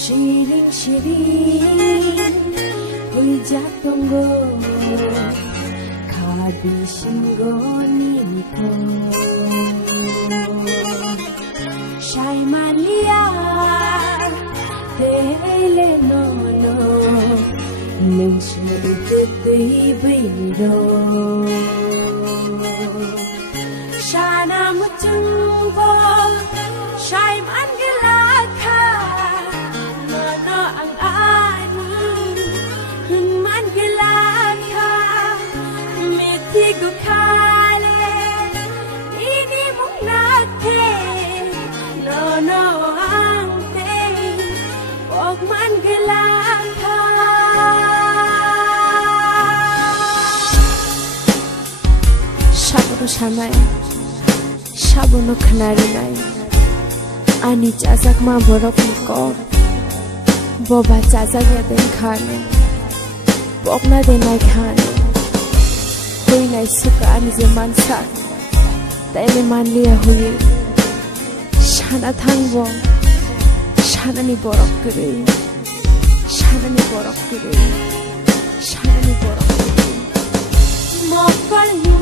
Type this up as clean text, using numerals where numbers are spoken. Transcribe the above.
Shirin shirin hujan tunggu kabi singgoni niko Shai malia tele nono nung shuti biro Shana mutumbo Shai mangelaka nono ang ani mangelaka mitigo kale ini mong nake nono ang te og mangelaka Shabro shanai Shabono khnari nai Ani chazak ma borok niko Boba chazak ya den khane Bokna den nai khane Koi nai suka ani je mansa Taile man liya hui Shana thangbo Shana ni borok kure Shana ni borok kure Shana ni borok kure Mokal ni